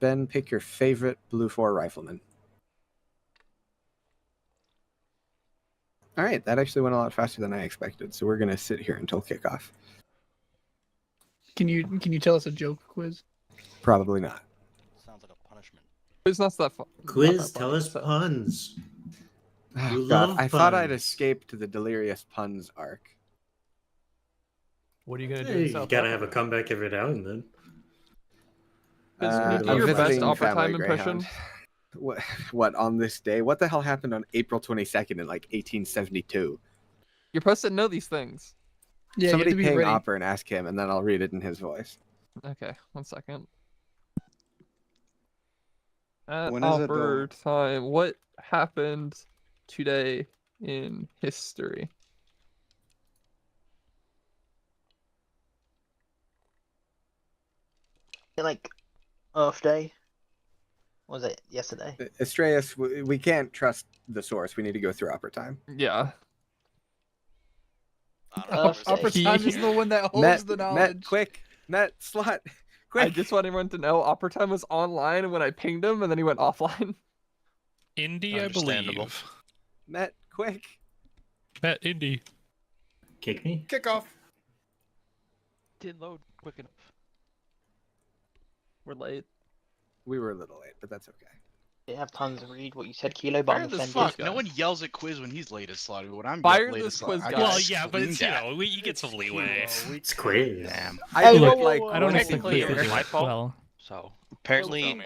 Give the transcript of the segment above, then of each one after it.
Ben, pick your favorite Blue 4 rifleman. All right, that actually went a lot faster than I expected, so we're going to sit here until kickoff. Can you tell us a joke quiz? Probably not. Sounds like a punishment. It's not that fun. Quiz, tell us puns. Oh, You God, love I thought I'd puns. escaped the delirious puns arc. What are you gonna do? Hey, in you South gotta have a Africa? comeback every now and then. Can you do I'm your best visiting opera family time impression? Greyhound. What on this day? What the hell happened on April 22nd in like 1872? You're supposed to know these things. Yeah, Somebody you have to be ping ready. Opera and ask him, and then I'll read it in his voice. Okay, 1 second. At When is it, opera time, what happened today in history? Like Earth Day. What was it yesterday? Estrellas, we can't trust the source. We need to go through Opera time. Yeah. I don't know. Earth Opera Day. time is the one that holds the knowledge. Met, quick, Met, slot, quick. I just want everyone to know opera time was online when I pinged him, and then he went offline. Indy, I Understandable. believe. Met, quick. Met Indy. Kick me? Kickoff. Didn't load quick enough. We're late. We were a little late, but that's okay. I didn't have time to read what you said, Kilo, but I'm Fire this offended. fuck guy. No one yells at Quiz when he's late as slotty. When I'm Fire late this as Quiz slotty, I guy. get Well, yeah, but it's, screamed you at. know, you get some leeway. It's quiz. Damn. I Hey, look whoa, like whoa, whoa, I don't whoa, technically whoa, think whoa. it well. So apparently,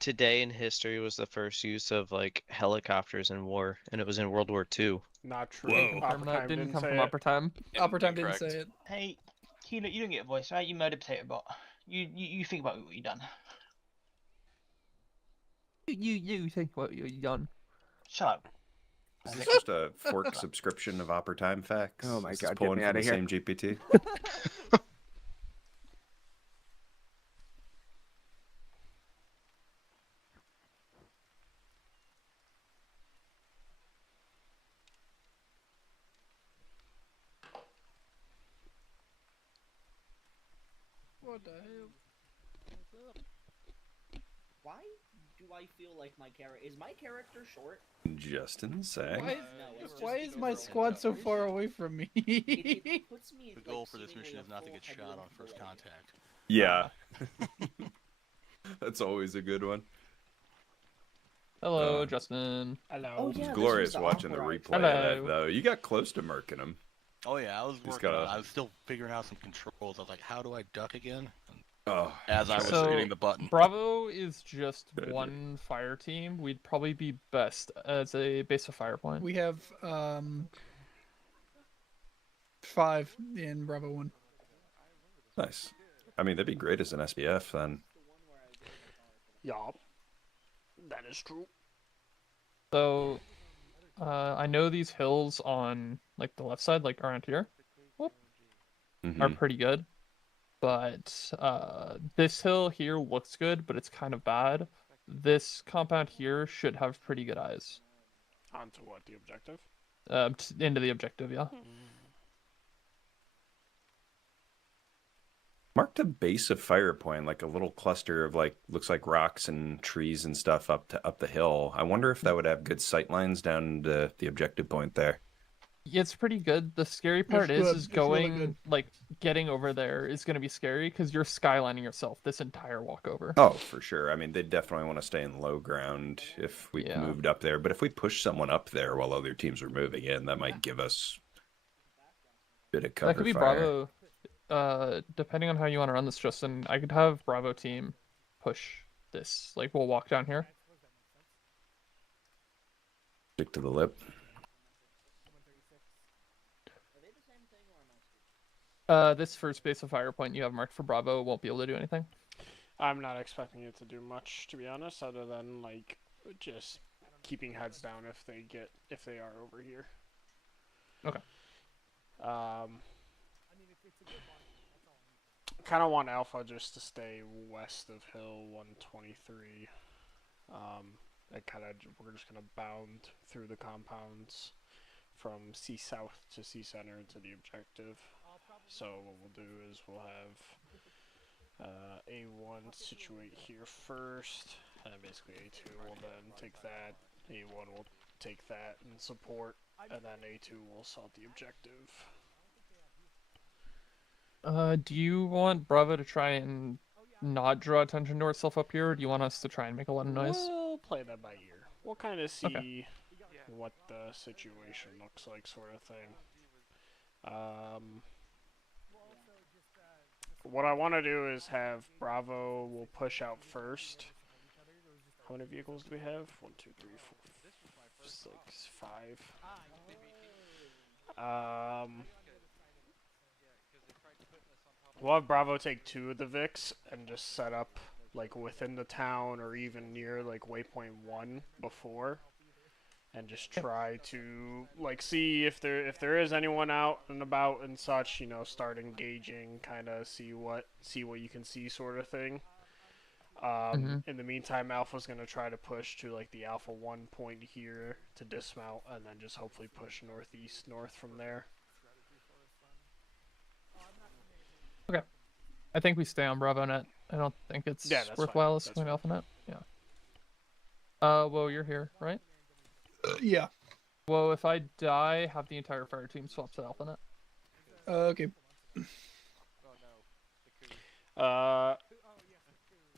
today in history was the first use of like helicopters in war, and it was in World War II. Not true. Whoa. Confirm Opera that time didn't come say from it. opera time. Opera time didn't say it. Hey, Kilo, you don't get a voice, right? You murder potato bot. You think about what you've done. You think what you've done. Shut up. Is this just a fork subscription of Opera Time facts? Oh my Is this God, get pulling me from outta the here. Same GPT. What the hell? Why do I feel like my character is my character short? Justin Sag. Why is my squad so far away from me? It puts me The goal for this mission is not to get shot on first contact. Yeah. That's always a good one. Hello, Justin. Hello. Oh, It's yeah, this glorious was the watching the opera. replay of Hello. that, though. You got close to murking him. Oh yeah, I was He's working got on it. a- I was still figuring out some controls. I was like, how do I duck again? Oh, As I was So, hitting the button. Bravo is just Good idea. one fire team. We'd probably be best as a base of fire point. We have 5 in Bravo 1. nice. I mean, that'd be great as an SBF then. Yup. That is true. So, I know these hills on like the left side, like around here, are Mhm. pretty good. But this hill here looks good, but it's kind of bad. This compound here should have pretty good eyes. On to what? The objective? Into the objective, yeah. Marked a base of fire point, like a little cluster of like looks like rocks and trees and stuff up the hill. I wonder if that would have good sight lines down to the objective point there. Yeah, it's pretty good. The scary part It's good. is It's really going good. like getting over there is going to be scary because you're skylining yourself this entire walkover. Oh, for sure. I mean, they definitely want to stay in low ground if we Yeah. moved up there. But if we push someone up there while other teams are moving in, that might give us a bit of cover That could be fire. Bravo. Depending on how you want to run this, Justin, I could have Bravo team push this. Like we'll walk down here. Stick to the lip. This first base of fire point you have marked for Bravo won't be able to do anything. I'm not expecting it to do much, to be honest, other than like just keeping heads down if they are over here. Okay. Kind of want Alpha just to stay west of Hill 123. We're just gonna bound through the compounds from C South to C Center to the objective. So what we'll do is we'll have A1 situate here first, and basically A2 will then take that. A1 will take that and support, and then A2 will assault the objective. Do you want Bravo to try and not draw attention to itself up here, or do you want us to try and make a lot of noise? We'll play that by ear. We'll kind of see Okay. what the situation looks like, sort of thing. What I want to do is have Bravo will push out first. How many vehicles do we have? 1, 2, 3, 4, 6, 5. We'll have Bravo take 2 of the Vics and just set up like within the town or even near like waypoint 1 before, and just try to like see if there is anyone out and about and such. You know, start engaging, kind of see what you can see, sort of thing. In the meantime, Alpha's gonna try to push to like the Alpha 1 point here to dismount, and then just hopefully push north from there. Okay. I think we stay on Bravo net. I don't think it's worthwhile us going Alpha net. Yeah. Well, you're here, right? Yeah. Well, if I die, have the entire fire team swap to Alpha net. Okay.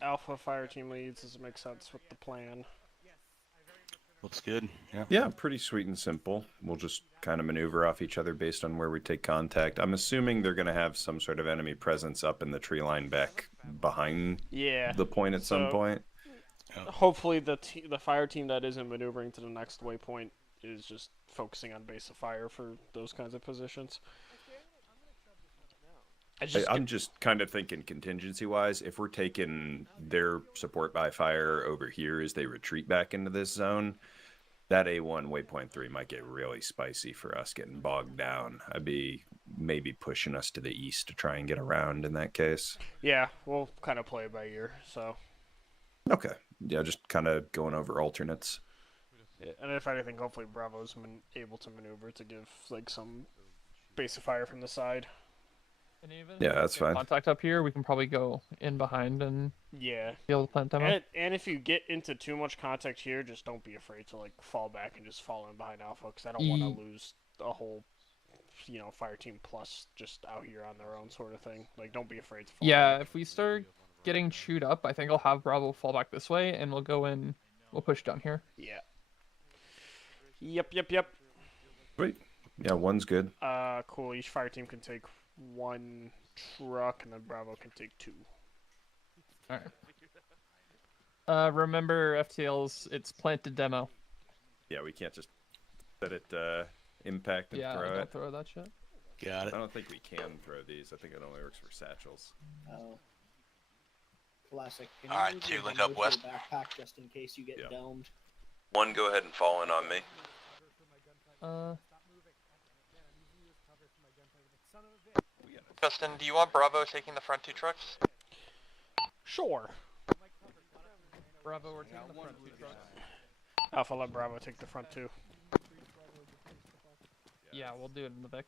Alpha fire team leads. Does it make sense with the plan? Looks good. Yeah. Yeah, pretty sweet and simple. We'll just kind of maneuver off each other based on where we take contact. I'm assuming they're going to have some sort of enemy presence up in the tree line back behind the point at some point. Hopefully the fire team that isn't maneuvering to the next waypoint is just focusing on base of fire for those kinds of positions. I'm just kind of thinking contingency-wise, if we're taking their support by fire over here as they retreat back into this zone, that A1 waypoint 3 might get really spicy for us getting bogged down. I'd be maybe pushing us to the east to try and get around in that case. Yeah, we'll kind of play it by ear, so. Okay. Yeah, just kind of going over alternates. Yeah, and if anything, hopefully Bravo's able to maneuver to give like some base of fire from the side. And even yeah, that's fine. Contact up here, we can probably go in behind and be able to plant them up. And if you get into too much contact here, just don't be afraid to like fall back and just fall in behind Alpha, because I don't want to lose a whole, fire team plus just out here on their own, sort of thing. Like, don't be afraid to fall back. If we start getting chewed up, I think I'll have Bravo fall back this way, and we'll go in. We'll push down here. Yeah. Yep. Sweet. Yeah, one's good. Cool. Each fire team can take 1 truck, and then Bravo can take 2. All right. Remember, FTLs, it's planted demo. Yeah, we can't just let it impact and throw it. Don't throw that shit. Got it. I don't think we can throw these. I think it only works for satchels. Oh. Classic. All right, 2, link up west. Backpack just in case you get domed. 1, go ahead and fall in on me. Justin, do you want Bravo taking the front 2 trucks? Sure. Bravo, we're taking the front 2 trucks. Alpha, let Bravo take the front 2. Yeah, we'll do it in the Vic.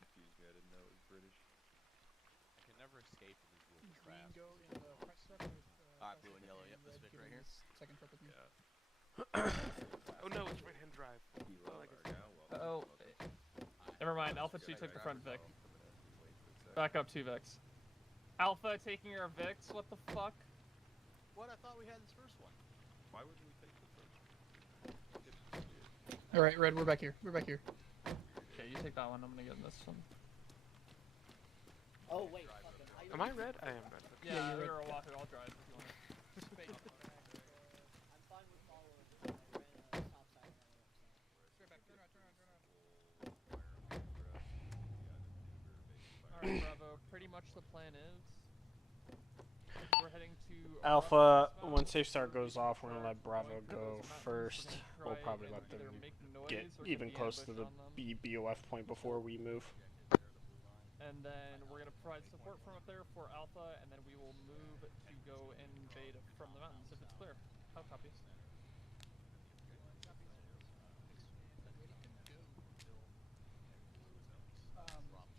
Alright, blue and yellow. Yep, this Vic right here. Second truck with me. Oh no, it's right-hand drive. Oh, never mind. Alpha 2 took the front Vic. Back up 2 Vics. Alpha taking our Vics? What the fuck? What? I thought we had this first one. Why would we take the first? All right, Red, we're back here. We're back here. Okay, you take that one. I'm gonna get in this one. Oh wait. Am I red? I am red. Yeah, you're a Wahoo. I'll drive if you want. I'm fine with following. Stop sign. Alright, Bravo. Pretty much the plan is we're heading to Alpha, when safe start goes off, we're gonna let Bravo go first. We'll probably let them get even close to the BOF point before we move. And then we're gonna provide support from up there for Alpha, and then we will move to go invade from the mountains if it's clear. How copy?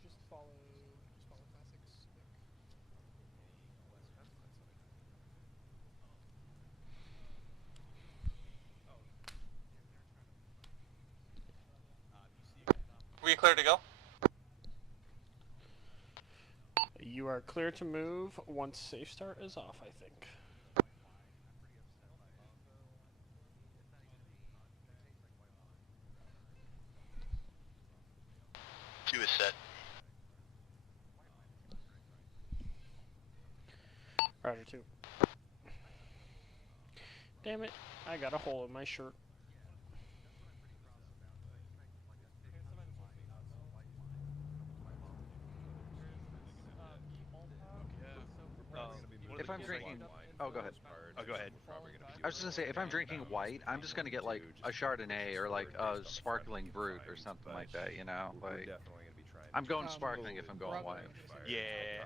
Just follow classics. clear to go. You are clear to move once safe start is off, I think. Q is set. Roger 2. Damn it, I got a hole in my shirt. If I'm drinking, oh, go ahead. Oh, go ahead. I was just gonna say, if I'm drinking white, I'm just gonna get like a Chardonnay or like a sparkling brut or something like that, you know? Like, I'm going sparkling if I'm going white. Yeah,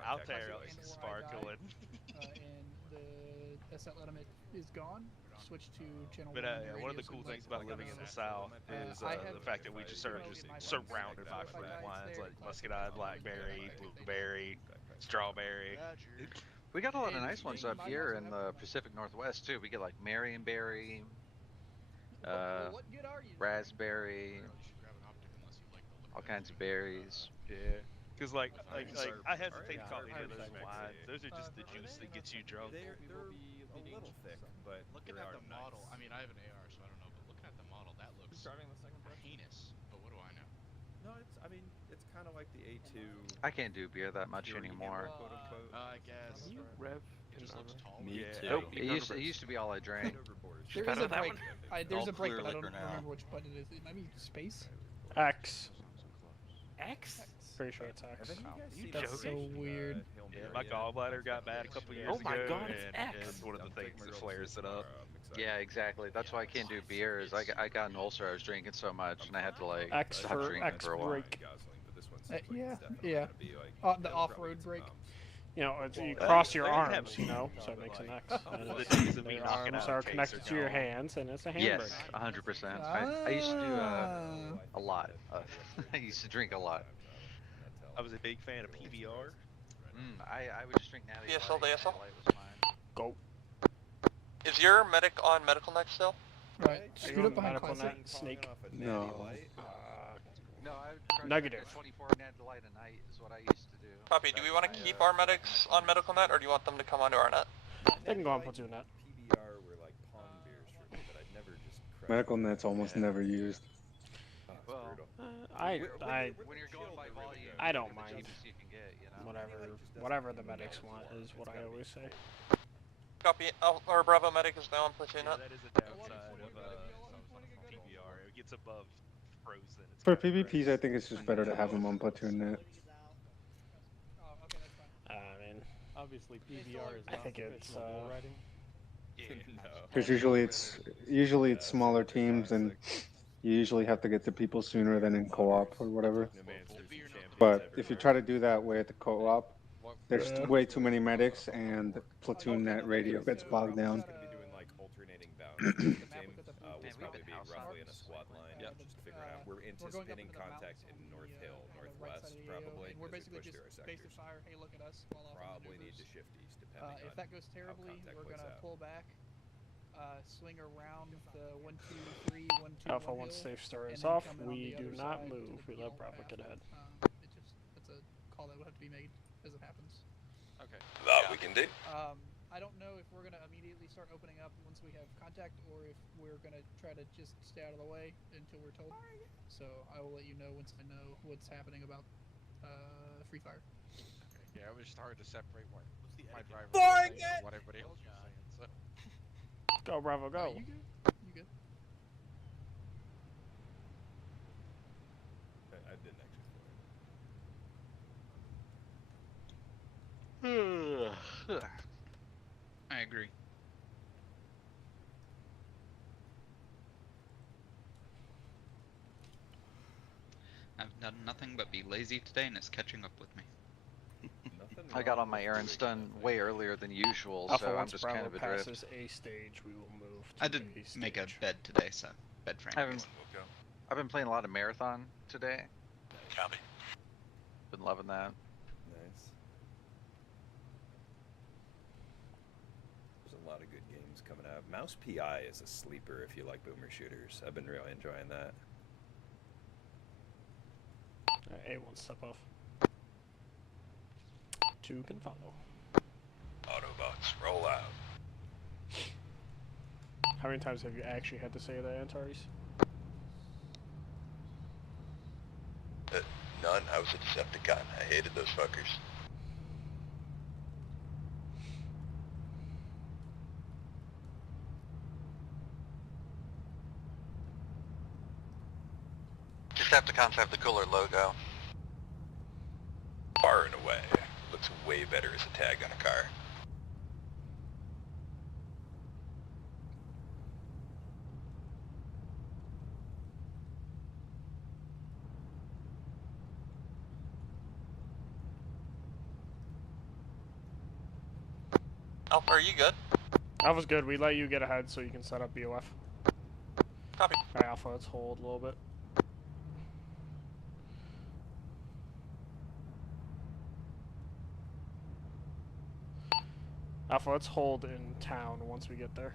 I'll tear up sparkling. And the SL element is gone. Switch to channel But one. one of the cool things about living in the South is the fact that we just are just surrounded by fruit wines like muscadine, blackberry, blueberry, strawberry. We got a lot of nice ones up here in the Pacific Northwest too. We get like Marionberry, raspberry, all kinds of berries. Yeah, because like I hesitate to call either of those wines. Those are just the juice that gets you drunk. They're a little thick, but looking at the model, I mean, I have an AR, so I don't know, but looking at the model, that looks driving the second person. heinous. But what do I know? No, it's kind of like the A2. I can't do beer that much anymore. Quote unquote. I guess. Rev. It just looks tall. Me too. Nope, it used to be all I drank. There is a break. There's All a break, clear but I don't liquor now. remember which button it is. It might be space. X. X? Pretty sure it's X. That's so weird. Yeah, my gallbladder got bad a couple years ago. Oh my God, it's and X. it's one of the things that flares it up. Yeah, exactly. That's why I can't do beers. I got an ulcer. I was drinking so much, and I had to like X stop for drinking X for a while. break. Yeah. The off-road break. You know, you cross your they have arms, you know, so it makes an X. And The it's- days of me their knocking arms out are a case connected are to your gone. hands, and it's a hamburger. Yes, 100%. I used to do a lot. I used to drink a lot. I was a big fan of PBR. I would just drink Natty DSL, Light. DSL? Natty Light was fine. Go. Is your medic on medical next still? Right. Scoot up behind Medical classic. net, snake. No. No, I would try to Negative. drink 24 Natty Light a night is what I used to do. Copy. Do we want to keep our medics on medical net, or do you want them to come onto our net? They can go on platoon net. PBR were like palm beers for me, but I'd never just crushed Medical net's almost never used. Well, When you're going by volume, I don't the mind. cheapest you can get, you know. Whatever the medics want is what I always say. Copy. Our Bravo medic is now on platoon net. That is a downside of PBR. It gets above frozen. It's For kinda PvPs, I think it's just better to have them on platoon net. I mean, Obviously, PBR is I think it's Because usually it's smaller teams, and you usually have to get to people sooner than in co-op or whatever. But if you try to do that way at the co-op, there's way too many medics, and platoon net radio gets bogged down. We're gonna be doing like alternating bounds with the team. We'll probably be roughly in a squad line, just figuring out. We're anticipating contact in North Hill, northwest, probably. And we're as we basically push just through our base of sectors. fire. Hey, look at us. While off Probably need to shift east depending if on that goes how terribly, contact we're plays gonna out. pull back, swing around the 1, 2, 3, 1, 2, Alpha 1 once hill, safe store and is then off, come in on we the do other not side to move. the We let yellow Bravo path. get ahead. That's a call that would have to be made as it happens. Okay. That we can do. I don't know if we're gonna immediately start opening up once we have contact, or if we're gonna try to just stay out of the way until we're told. So I will let you know once I know what's happening about free fire. Okay. Yeah, it was just hard to separate what my driver Boring was saying and what everybody else was saying. So. Go, Bravo, go. You good? You good? I didn't actually. I agree. I've done nothing but be lazy today, and it's catching up with me. I got all my errands done way earlier than usual, Alpha so I'm once just Bravo kind of adrift. passes A stage, we will move to I did B make a stage. bed today, so bed frame. I've been playing a lot of Marathon today. Copy. Been loving that. Nice. There's a lot of good games coming out. Mouse PI is a sleeper if you like boomer shooters. I've been really enjoying that. A1 step off. 2 can follow. Autobots, roll out. How many times have you actually had to say that, Antares? None. I was a Decepticon. I hated those fuckers. Decepticons have the cooler logo. Far and away. Looks way better as a tag on a car. Alpha, are you good? Alpha's good. We let you get ahead so you can set up BOF. Copy. Alright, Alpha, let's hold a little bit. Alpha, let's hold in town once we get there.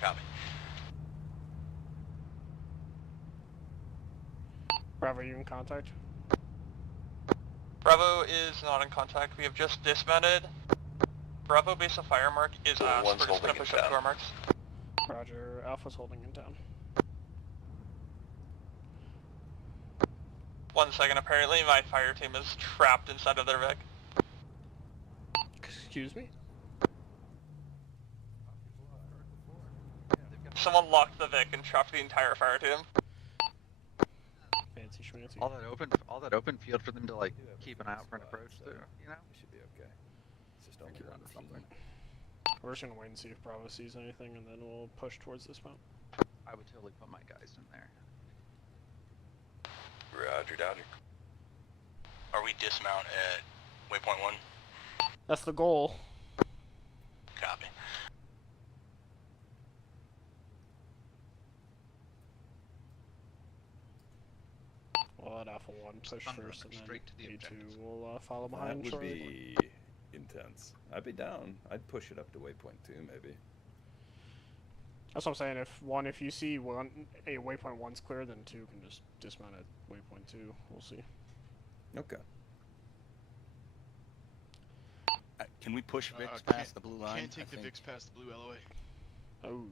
Copy. Bravo, you in contact? Bravo is not in contact. We have just dismounted. Bravo base of fire mark is us. One's We're just gonna holding push in up to town. our marks. Roger, Alpha's holding in town. 1 second, apparently my fire team is trapped inside of their Vic. Excuse me? Someone locked the Vic and trapped the entire fire team. Fancy schmancy. All that open field for them to like keep an eye out for an approach through, you know? We should be okay. It's just only around something. We're just gonna wait and see if Bravo sees anything, and then we'll push towards this mount. I would totally put my guys in there. Roger, Dodger. Are we dismount at waypoint 1? That's the goal. Copy. We'll let Alpha 1 push first, and then straight to the A2 objective. will follow behind That would shortly. be intense. I'd be down. I'd push it up to waypoint 2, maybe. That's what I'm saying. If you see a waypoint 1's clear, then 2 can just dismount at waypoint 2. We'll see. Okay. Can we push Vix past the blue line? Can't take the Vix past the blue LOA. Oh.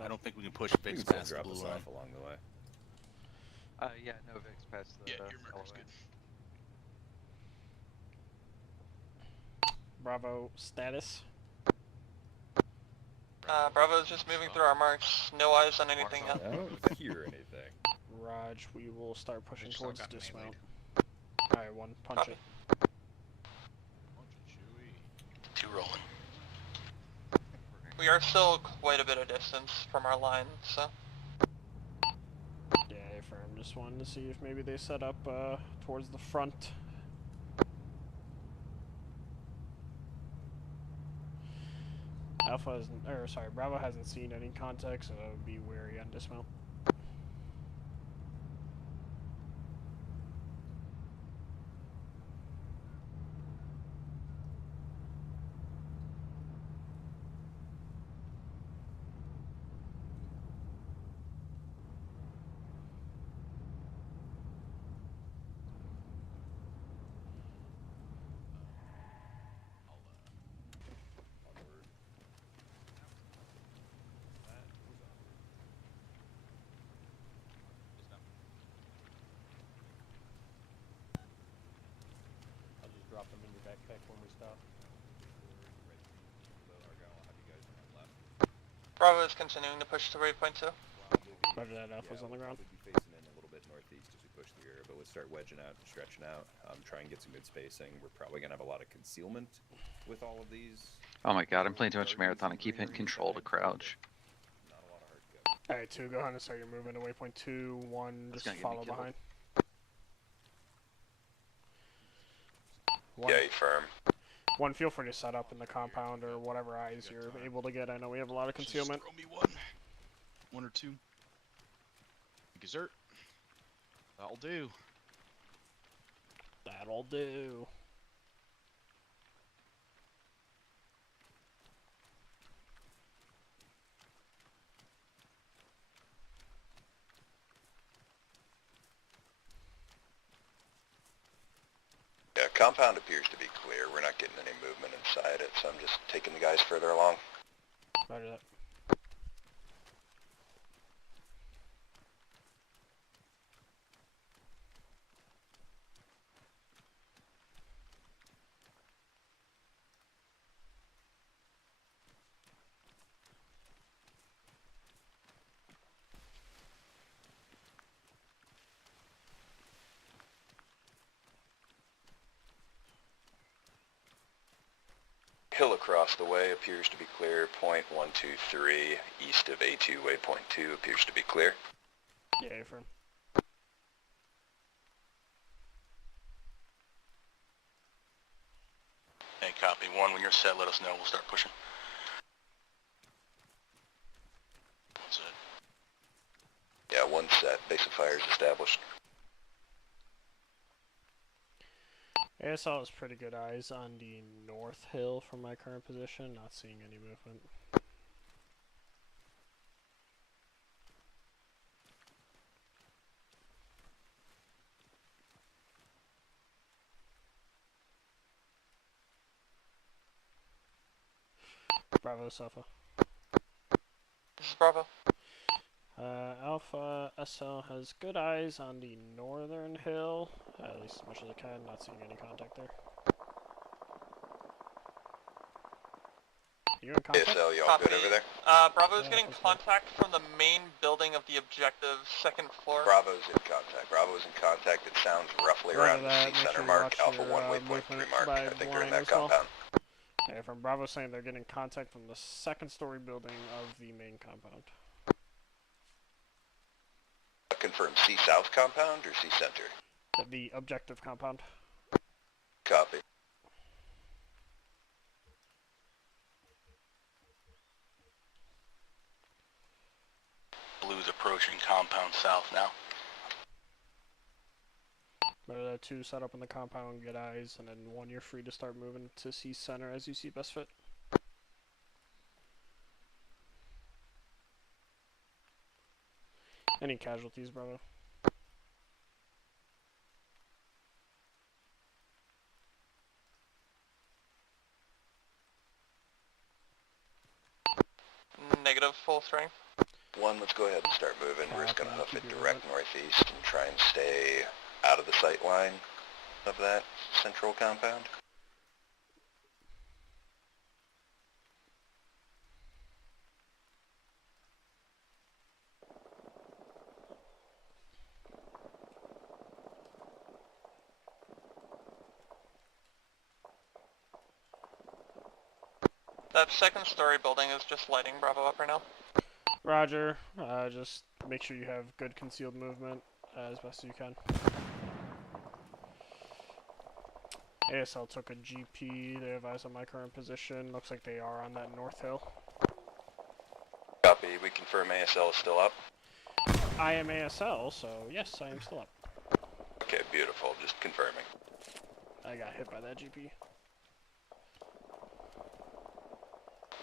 I don't think we can push We Vix can still past the drop blue us line. off along the way. Yeah, no Vix past the. Yeah, your marker's good. Bravo status. Bravo's just moving through our marks. No eyes on anything I yet. don't hear anything. Raj, we will start pushing still towards got dismount. melee'd. Alright, 1, punch Copy. it. 2 rolling. We are still quite a bit of distance from our line, so. Yeah, firm. Just wanted to see if maybe they set up towards the front. Alpha hasn't, or sorry, Bravo hasn't seen any contact, so be wary on dismount. I'll just drop them in your backpack when we stop. Bravo is continuing to push to waypoint 2. Roger that, Alpha's on the ground. We'll be facing in a little bit northeast as we push through here, but let's start wedging out and stretching out. Try and get some good spacing. We're probably gonna have a lot of concealment with all of these. Oh my god, I'm playing too much marathon and keep in control to crouch. Not a lot of hard cover. Alright, 2, go ahead and start your movement to waypoint 2, 1, That's just gonna get me follow killed. behind. Yeah, firm. 1, feel free to set up in the compound or whatever eyes you're able to get. I know we have a lot of concealment. Just throw me one or two. Dessert. That'll do. That'll do. compound appears to be clear. We're not getting any movement inside it, so I'm just taking the guys further along. Roger that. Hill across the way appears to be clear. Point 123 east of A2 waypoint 2 appears to be clear. Yeah, affirm. Hey, copy. 1, when you're set, let us know. We'll start pushing. That's it. Yeah, 1 set. Base of fire is established. ASL has pretty good eyes on the north hill from my current position, not seeing any movement. Bravo, Alpha. This is Bravo. Alpha SL has good eyes on the northern hill, at least as much as I can, not seeing any contact there. You in contact? ASL, y'all good over there? Bravo's getting contact from the main building of the objective, 2nd floor. Bravo's in contact. Bravo's in contact. It sounds roughly around the C center mark, Alpha 1 waypoint 3 mark. I think they're in that compound. Yeah, from Bravo saying they're getting contact from the 2nd story building of the main compound. Confirm C south compound or C center? The objective compound. Copy. Blue's approaching compound south now. Better 2 set up in the compound, get eyes, and then 1 you're free to start moving to C center as you see best fit. Any casualties, Bravo? Negative, full strength. 1, let's go ahead and start moving. We're just going to hoof it direct northeast and try and stay out of the sight line of that central compound. That 2nd story building is just lighting Bravo up right now. Roger. Just make sure you have good concealed movement as best as you can. ASL took a GP. They have eyes on my current position. Looks like they are on that north hill. Copy. We confirm ASL is still up. I am ASL, so yes, I am still up. Okay, beautiful. Just confirming. I got hit by that GP.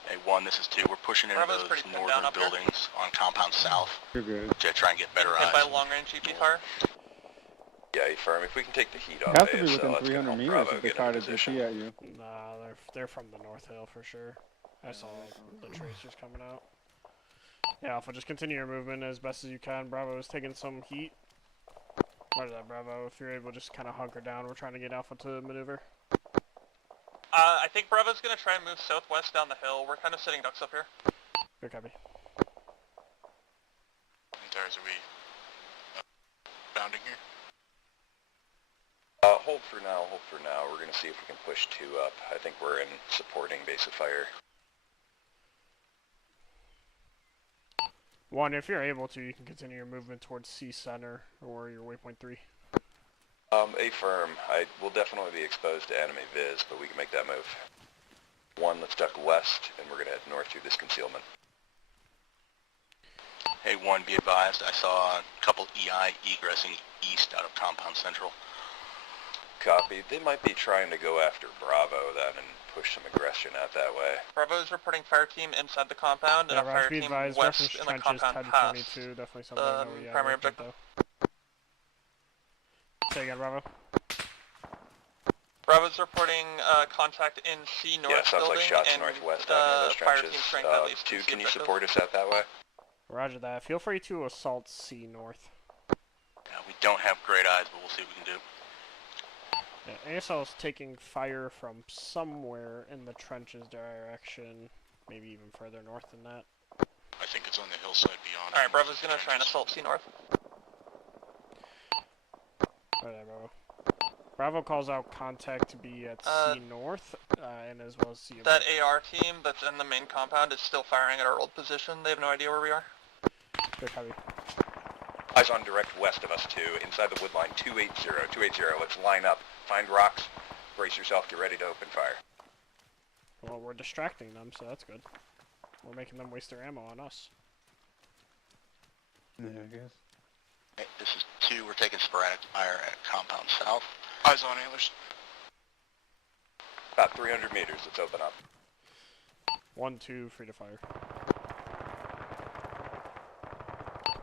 Hey, 1, this is 2. We're pushing into Bravo's those pretty pinned down northern up here. buildings on compound south You're good. to try and get better eyes. Hit by long-range GP fire. Yeah, firm. If we can take the heat You off have to be ASL, within it's going to 300 help meters Bravo if they get try in to position. GP at you. Nah, they're from the north hill for sure. I saw the tracers coming out. Yeah, Alpha, just continue your movement as best as you can. Bravo is taking some heat. What is that, Bravo? If you're able, just kind of hunker down. We're trying to get Alpha to maneuver. I think Bravo's gonna try and move southwest down the hill. We're kind of sitting ducks up here. Good copy. Are we bounding here? Hold for now, hold for now. We're going to see if we can push 2 up. I think we're in supporting base of fire. 1, if you're able to, you can continue your movement towards C center or your waypoint 3. Affirm. I will definitely be exposed to enemy viz, but we can make that move. 1, let's duck west, and we're going to head north through this concealment. Hey, 1, be advised, I saw a couple EI egressing east out of compound central. Copy. They might be trying to go after Bravo then and push some aggression out that way. Bravo is reporting fire team inside the compound and a fire team west in the compound past Definitely something I know we primary objective. Say again, Bravo. Bravo's reporting contact in C North Yeah, sounds building, like shots and northwest out near those fire trenches. team's trying to at least 2, see can you objectives. support us out that way? Roger that. Feel free to assault C North. Yeah, we don't have great eyes, but we'll see what we can do. Yeah, ASL is taking fire from somewhere in the trenches direction, maybe even further north than that. I think it's on the hillside beyond. Alright, Bravo's gonna try and assault C North. Alright, Bravo. Bravo calls out contact to be at C North, and as well as C. That AR team that's in the main compound is still firing at our old position. They have no idea where we are. Good copy. Eyes on direct west of us, too, inside the wood line, 280. 280, let's line up. Find rocks, brace yourself, get ready to open fire. Well, we're distracting them, so that's good. We're making them waste their ammo on us. Yeah, I guess. Okay, this is 2, we're taking sporadic fire at compound south. Eyes on antlers. About 300 meters, let's open up. 1-2, free to fire.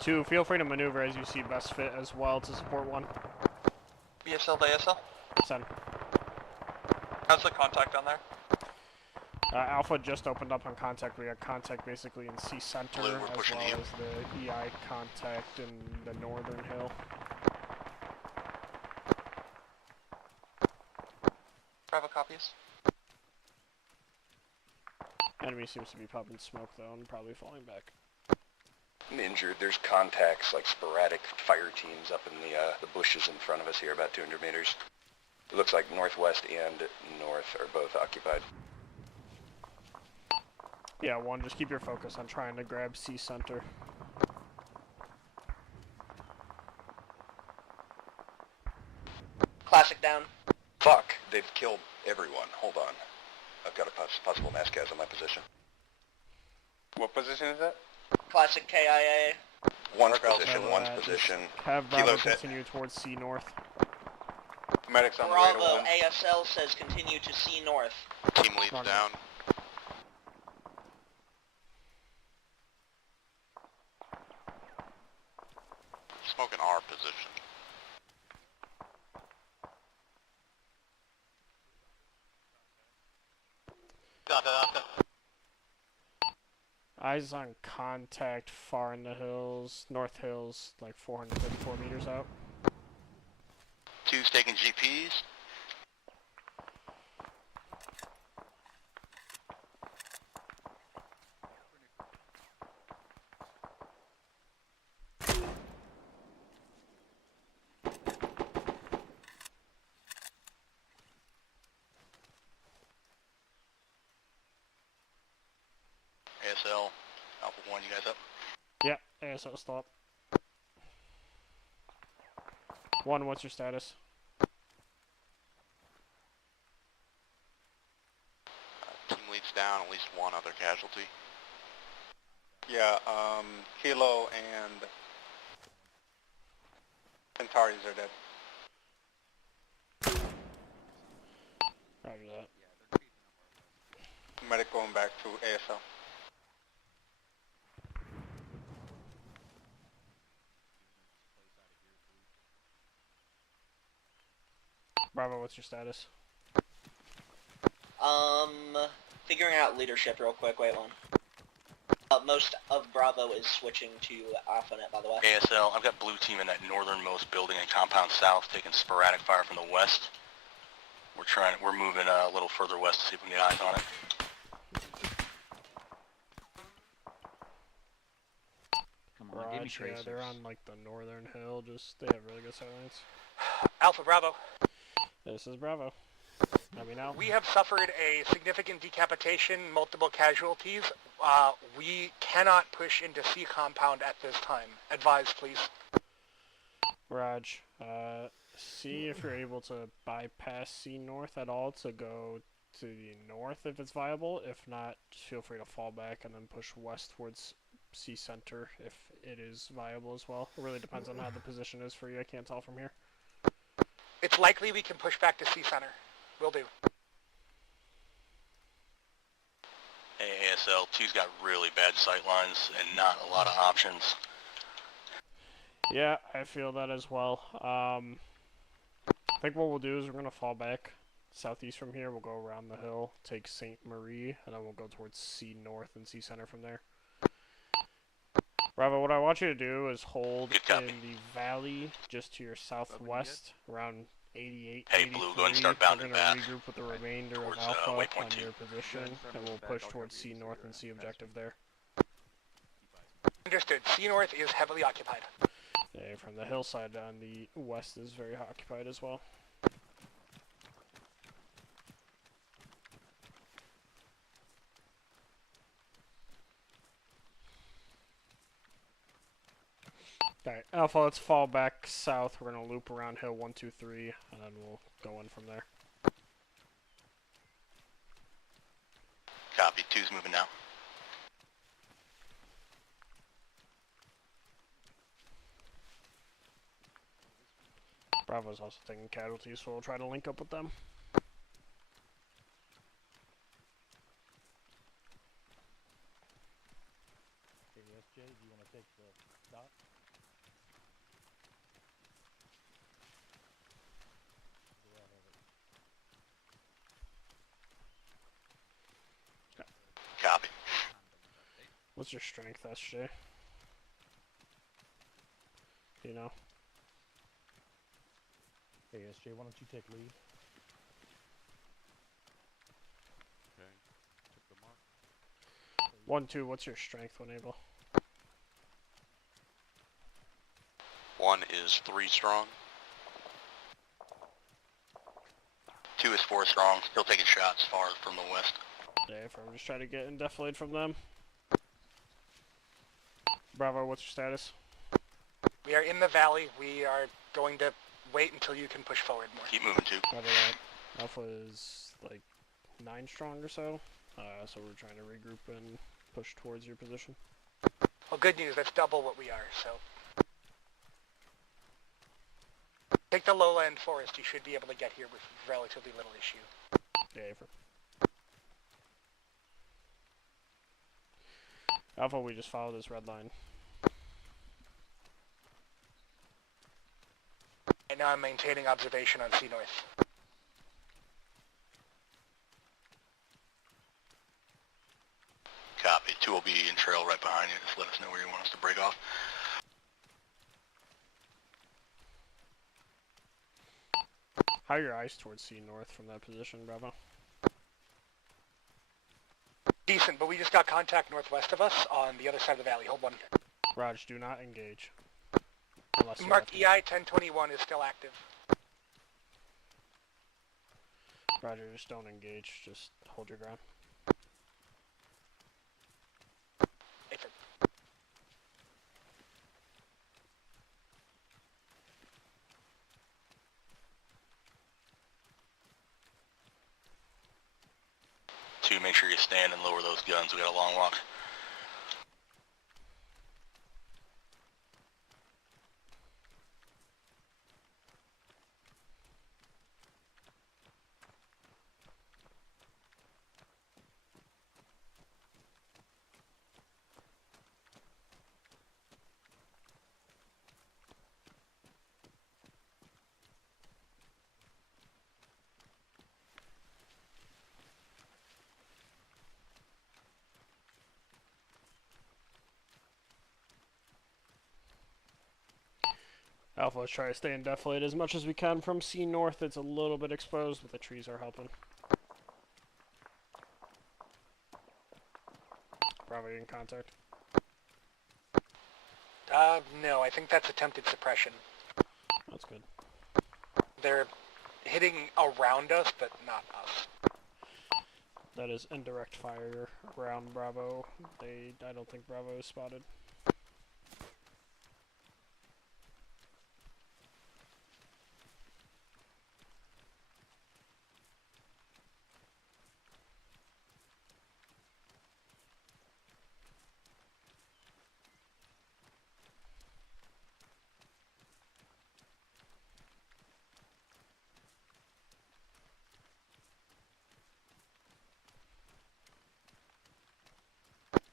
2, feel free to maneuver as you see best fit as well to support 1. BSL to ASL. Send. How's the contact on there? Alpha just opened up on contact. We got contact basically in C Center, Blue, as well as the EI contact in the northern hill. Bravo copies. Enemy seems to be popping smoke though, and probably falling back. Injured, there's contacts, like sporadic fire teams up in the bushes in front of us here, about 200 meters. It looks like northwest and north are both occupied. Yeah, 1, just keep your focus on trying to grab C Center. Classic down. Fuck, they've killed everyone. Hold on. I've got a possible mass gas on my position. What position is that? Classic KIA. One's position. Have Bravo continue towards C North. Medics on the way to Bravo, 1. ASL says continue to C North. Team leads down. Smoking our position. Eyes on contact far in the hills, north hills, like 454 meters out. 2's taking GPs. ASL, Alpha 1, you guys up? Yeah, ASL still up. 1, what's your status? Team leads down, at least 1 other casualty. Yeah, Kilo and Centauris are dead. Roger that. Medic going back to ASL. Bravo, what's your status? Figuring out leadership real quick. Wait one. Most of Bravo is switching to AlphaNet, by the way. ASL, I've got blue team in that northernmost building in compound south, taking sporadic fire from the west. We're moving a little further west to see if we can get eyes on it. Come on, give me Roger, yeah, tracers. they're on like the northern hill, they have really good sightlines. Alpha Bravo. This is Bravo. Let me know. We have suffered a significant decapitation, multiple casualties. We cannot push into C compound at this time. Advise, please. Raj, see if you're able to bypass C North at all to go to the north if it's viable. If not, just feel free to fall back and then push west towards C Center if it is viable as well. It really depends on how the position is for you. I can't tell from here. It's likely we can push back to C Center. Will do. Hey, ASL, 2's got really bad sight lines and not a lot of options. Yeah, I feel that as well. I think what we'll do is we're going to fall back southeast from here. We'll go around the hill, take St. Marie, and then we'll go towards C North and C Center from there. Bravo, what I want you to do is hold in the valley just to your southwest, around 88, Hey, 83. Blue, go ahead and start We're bounding going to back regroup with the remainder towards, of Alpha waypoint on 2. your position, and we'll push towards C North and C objective there. Understood. C North is heavily occupied. Yeah, from the hillside on the west is very occupied as well. Alright, Alpha, let's fall back south. We're going to loop around hill 1, 2, 3, and then we'll go in from there. Copy. 2's moving now. Bravo's also taking casualties, so we'll try to link up with them. KSJ, do you want to take the dot? Copy. What's your strength, SJ? Do you know? KSJ, why don't you take lead? Okay. Took the mark. 1, 2, what's your strength when able? 1 is 3 strong. 2 is 4 strong. Still taking shots far from the west. Yeah, I'm just trying to get in defilade from them. Bravo, what's your status? We are in the valley. We are going to wait until you can push forward more. Keep moving, 2. Roger that. Alpha is like 9 strong or so. So we're trying to regroup and push towards your position. Well, good news. That's double what we are, so. Take the lowland forest. You should be able to get here with relatively little issue. Yeah, Alpha, we just follow this red line. And now I'm maintaining observation on C North. Copy. 2 will be in trail right behind you. Just let us know where you want us to break off. How are your eyes towards C North from that position, Bravo? Decent, but we just got contact northwest of us on the other side of the valley. Hold 1. Raj, do not engage. Mark EI 1021 is still active. Roger, just don't engage. Just hold your ground. Two, make sure you stand and lower those guns. We got a long walk. Alpha, let's try to stay in defilade as much as we can from C North. It's a little bit exposed, but the trees are helping. Probably in contact. No, I think that's attempted suppression. That's good. They're hitting around us, but not us. That is indirect fire around Bravo. I don't think Bravo is spotted.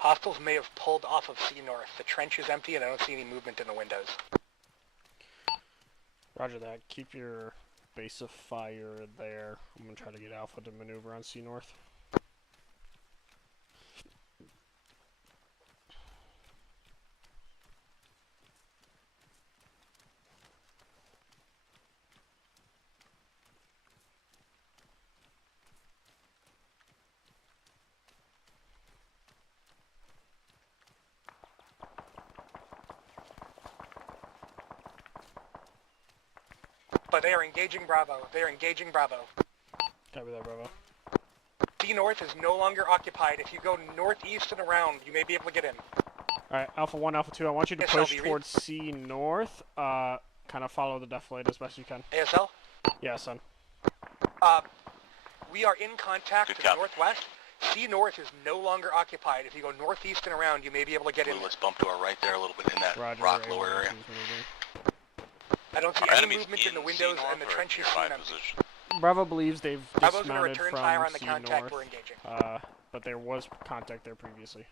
Hostiles may have pulled off of C North. The trench is empty and I don't see any movement in the windows. Roger that. Keep your base of fire there. I'm gonna try to get Alpha to maneuver on C North. But they are engaging Bravo. They are engaging Bravo. Copy that, Bravo. C North is no longer occupied. If you go northeast and around, you may be able to get in. Alright, Alpha 1, Alpha 2, I want you to push ASL, towards C North. Kind of follow the defilade as best you can. ASL? Yeah, son. We are in contact to the northwest. C North is no longer occupied. If you go northeast and around, you may be able to get in. Let's bump to our right there a little bit in that Roger, rock lower area. I don't see any movement in the windows and the trenches seem empty. Bravo believes they've Bravo's going to dismounted return from fire on the C contact North, we're engaging. but there was contact there previously.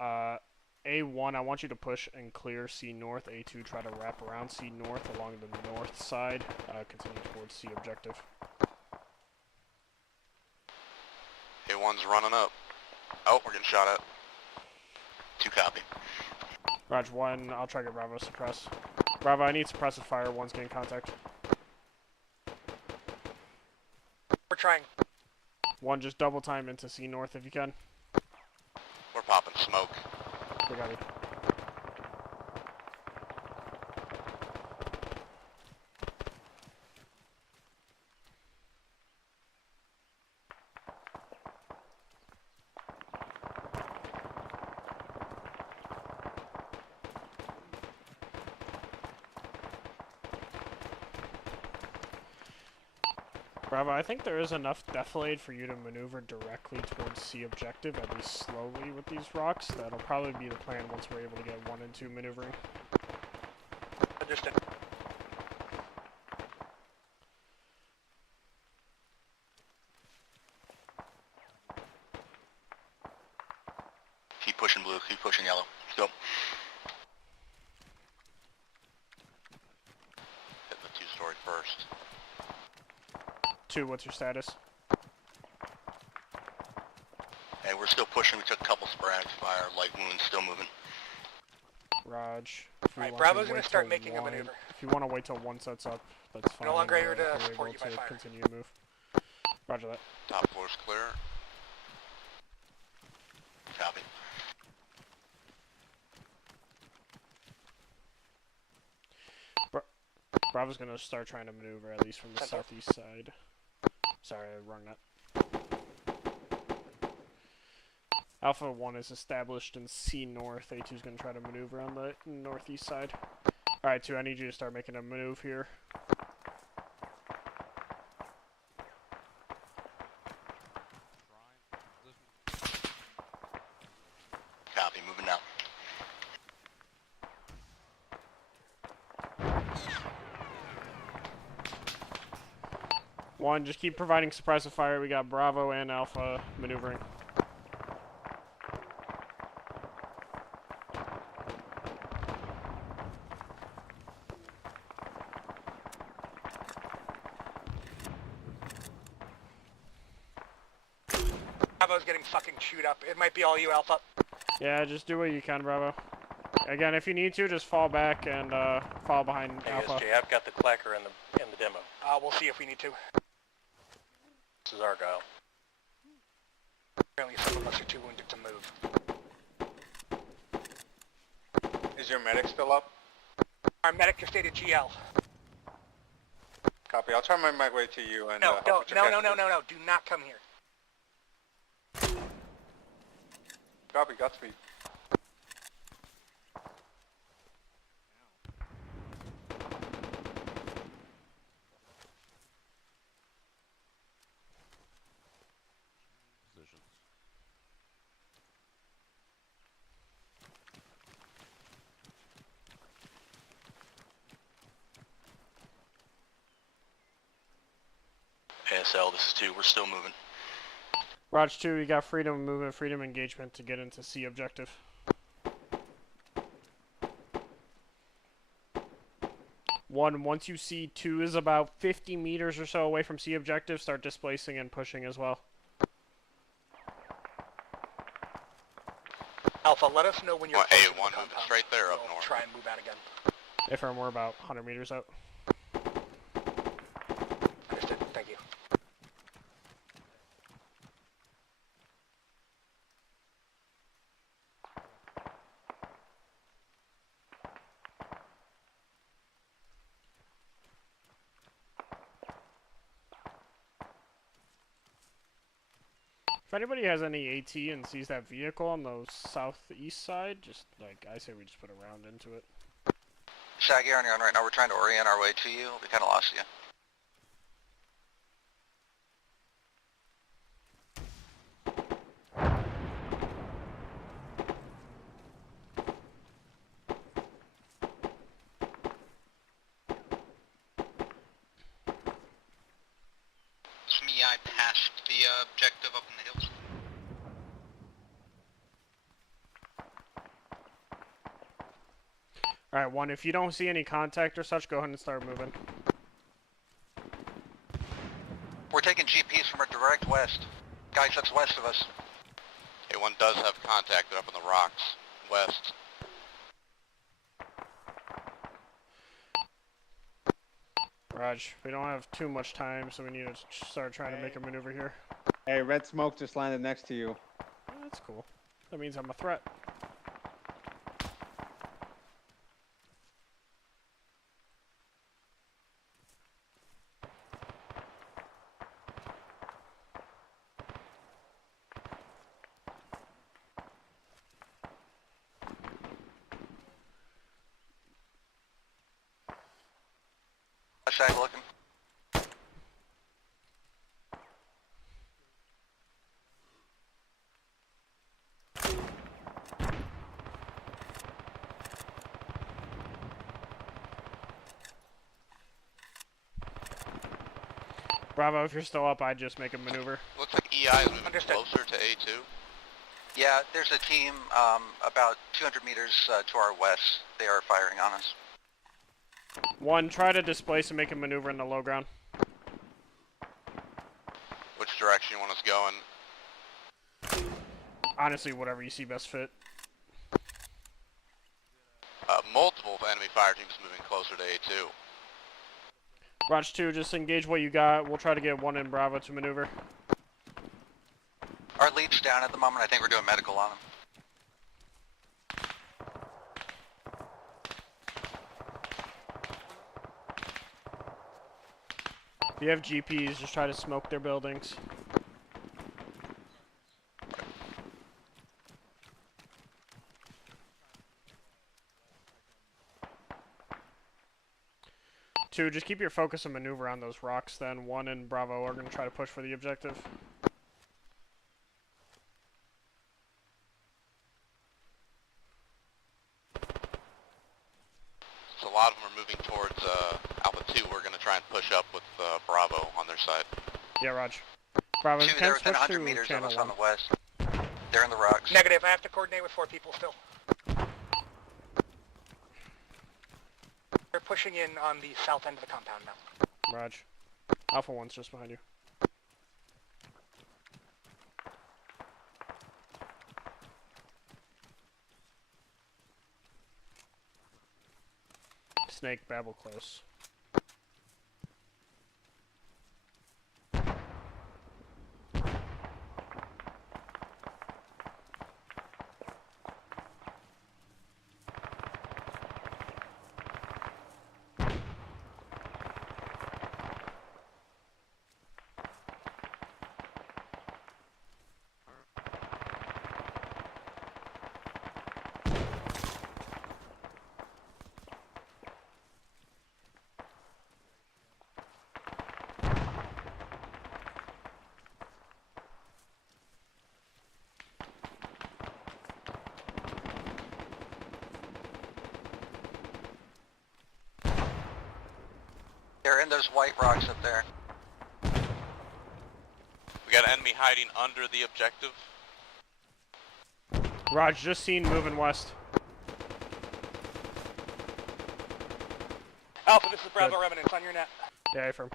A1, I want you to push and clear C North. A2, try to wrap around C North along the north side. Continue towards C objective. A1's running up. Oh, we're getting shot at. 2 copy. Roger 1, I'll try to get Bravo suppress. Bravo, I need suppressive fire. 1's getting contact. We're trying. 1, just double time into C North if you can. We're popping smoke. We got you. Bravo, I think there is enough defilade for you to maneuver directly towards C objective, at least slowly with these rocks. That'll probably be the plan once we're able to get 1 and 2 maneuvering. Understood. Keep pushing blue, keep pushing yellow. Let's go. Hit the 2-story first. 2, what's your status? Hey, we're still pushing. We took a couple sporadic fire, light wounds, still moving. Raj. Alright, Bravo's going to start making a maneuver. If you want to wait till 1 sets up, that's fine. No longer here to we're support able you by to fire. continue to move. Roger that. Top floor's clear. Copy. Bravo's going to start trying to maneuver, at least from the southeast side. Sorry, I wrong that. Alpha 1 is established in C North. A2 is going to try to maneuver on the northeast side. Alright, 2, I need you to start making a move here. Copy, moving now. One, just keep providing suppressive fire. We got Bravo and Alpha maneuvering. Bravo's getting fucking chewed up. It might be all you, Alpha. Yeah, just do what you can, Bravo. Again, if you need to, just fall back and fall behind Alpha. ASJ, I've got the clacker in the demo. We'll see if we need to. This is Argyle. Apparently some of us are too wounded to move. Is your medic still up? Our medic just stayed at GL. Copy. I'll try my way to you and No, I'll put your no. Do not come here. Copy. Godspeed. ASL, this is 2. We're still moving. Raj 2, you got freedom of movement, freedom of engagement to get into C objective. 1, once you see 2 is about 50 meters or so away from C objective, start displacing and pushing as well. Alpha, let us know when you're A1 moving straight there up we'll north. try and move out again. Affirm, we're about 100 meters out. Understood. Thank you. If anybody has any AT and sees that vehicle on the southeast side, just, like, I say we just put a round into it. Shaggy, you're on your own right now. We're trying to orient our way to you. We kind of lost you. It's me. I passed the objective up in the hills. Alright, 1, if you don't see any contact or such, go ahead and start moving. We're taking GPS from our direct west. Guys, that's west of us. A1 does have contact. They're up in the rocks, west. Raj, we don't have too much time, so we need to start trying to make a maneuver here. Hey, red smoke just landed next to you. Oh, that's cool. That means I'm a threat. Shag looking. Bravo, if you're still up, I'd just make a maneuver. Looks like EI is moving closer to A2. Yeah, there's a team about 200 meters to our west. They are firing on us. 1, try to displace and make a maneuver in the low ground. Which direction you want us going? Honestly, whatever you see best fit. Multiple enemy fire teams moving closer to A2. Raj 2, just engage what you got. We'll try to get 1 in Bravo to maneuver. Our lead's down at the moment. I think we're doing medical on him. If you have GPs, just try to smoke their buildings. Two, just keep your focus and maneuver on those rocks then. 1 and Bravo are going to try to push for the objective. So a lot of them are moving towards Alpha 2. We're going to try and push up with Bravo on their side. Yeah, Raj. Bravo, Two, they're within 100 meters of us on the west. They're in the rocks. Negative. I have to coordinate with 4 people still. They're pushing in on the south end of the compound now. Raj. Alpha 1's just behind you. Snake, babble close. They're in those white rocks up there. We got an enemy hiding under the objective. Raj, just seen moving west. Alpha, this is Bravo Remnants on your net. Yeah, affirm.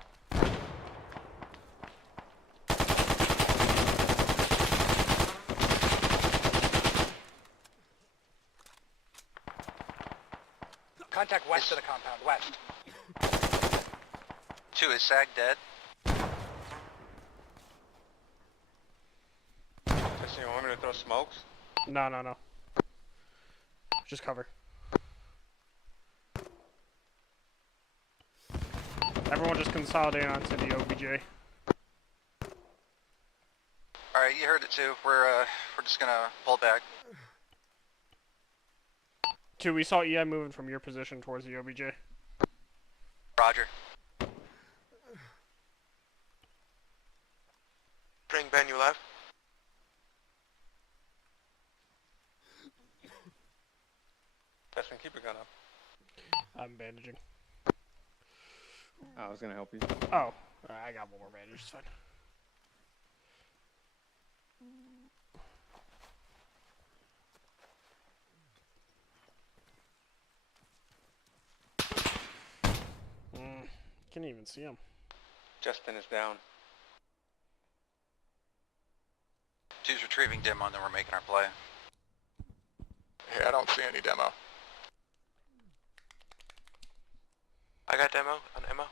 Contact west of the compound, west. 2, is Sag dead? Testing, you want me to throw smokes? No. Just cover. Everyone just consolidate onto the OBJ. Alright, you heard it too. We're just gonna pull back. 2, we saw EI moving from your position towards the OBJ. Roger. String, Ben, you left? Testing, keep your gun up. I'm bandaging. I was gonna help you. Oh, I got one more bandage, it's fine. Can't even see him. Justin is down. 2's retrieving demo and then we're making our play. Hey, I don't see any demo. I got demo on Emma.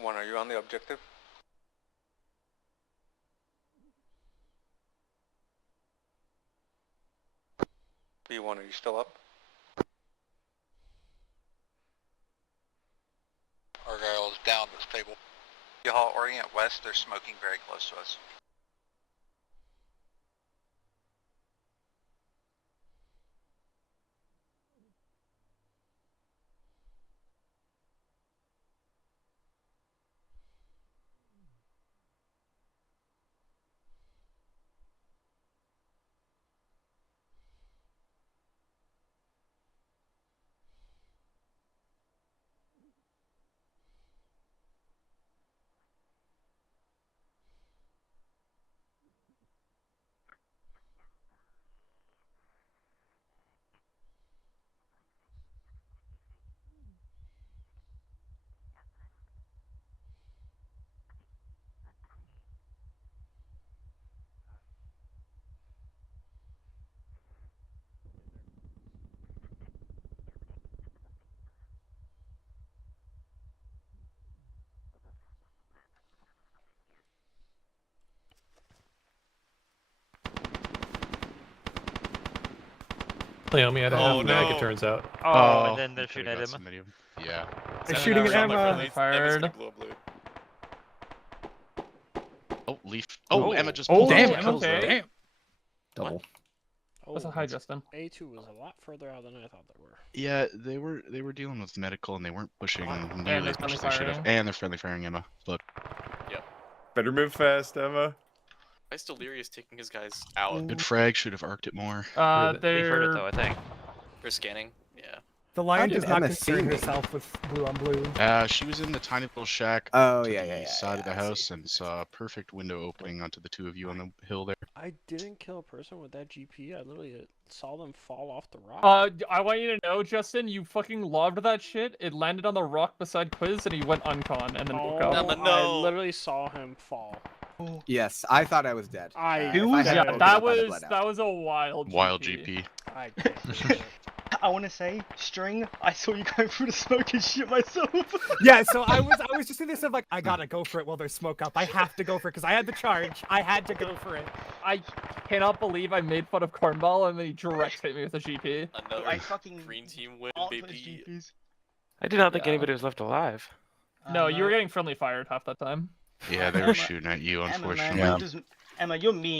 One, are you on the objective? B1, are you still up? Argyle is down but stable. Y'all orient west, they're smoking very close to us. They only had a half mag, it turns out. Oh, and then they're shooting at him. Yeah. They're shooting at Emma. Fired. Oh, Leaf. Oh, Emma just pulled damn, Emma. Okay. Damn. Double. Oh, Hi, Justin. A2 was a lot further out than I thought they were. Yeah, they were dealing with medical and they weren't pushing And nearly they're as much as friendly they should have. firing. And they're friendly firing Emma. Look. Yep. Better move fast, Emma. Why is Delirious taking his guys out? Good frag, should have arced it more. We've heard it They're though, I think. For scanning, yeah. The lion did does not Emma concern see me? herself with blue on blue. She was in the tiny little shack Oh, to yeah, the yeah, yeah, side of the yeah, I house and saw a perfect window opening onto the two of you on the hill there. I didn't kill a person with that GP. I literally saw them fall off the rock. I want you to know, Justin, you fucking loved that shit. It landed on the rock beside Quiz and he went uncon and then woke up. I literally saw him fall. Yes, I thought I was dead. That was a wild GP. I can't believe it. I want to say, String, I saw you going through the smoke and shit myself. Yeah, so I was just in this of like, I gotta go for it while there's smoke up. I have to go for it because I had the charge. I had to go for it. I cannot believe I made fun of Cornball and then he direct hit me with a GP. Another green team win, baby. I did not think anybody was left alive. No, you were getting friendly fired half that time. Yeah, they were shooting at you, unfortunately. Emma, man, Emma, you're mean.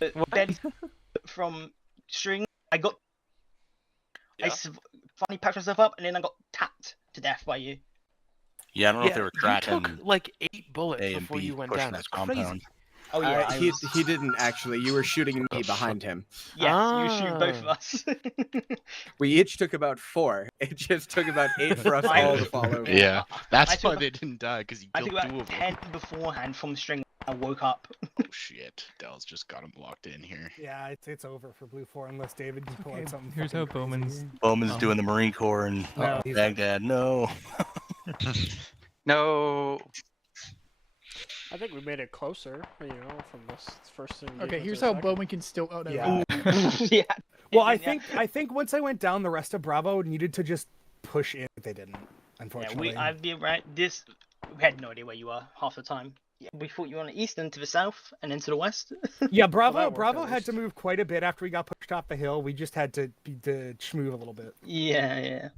But dead from String, I got... Yeah. I finally patched myself up, and then I got tapped to death by you. Yeah, I don't know if they were tracking. You took like 8 bullets A and before B you went pushing down. that That's compound. crazy. Oh yeah, he didn't actually. You were shooting me behind him. Yes, you shoot both of us. We each took about 4. It just took about 8 for us all to fall over. Yeah, that's I why took- they didn't die, because he I killed took 2 about of them. 10 beforehand from string. I woke up. Oh shit, Dell's just got him locked in here. Yeah, it's over for Blue 4 unless David can pull out something. Here's how Bowman's. Bowman's doing the Marine Corps in No, he's- Baghdad. No. No. I think we made it closer, you know, from this first engagement. Okay, here's to the how second. Bowman can still out. Yeah. Yeah. Well, I think once I went down, the rest of Bravo needed to just push in. But they didn't, unfortunately. Yeah, I've been right. This we had no idea where you were half the time. Yeah, we thought you were on the east and to the south and then to the west. Yeah, Bravo Well, that worked Bravo at had least. to move quite a bit after we got pushed off the hill. We just had to schmove a little bit. Yeah, yeah.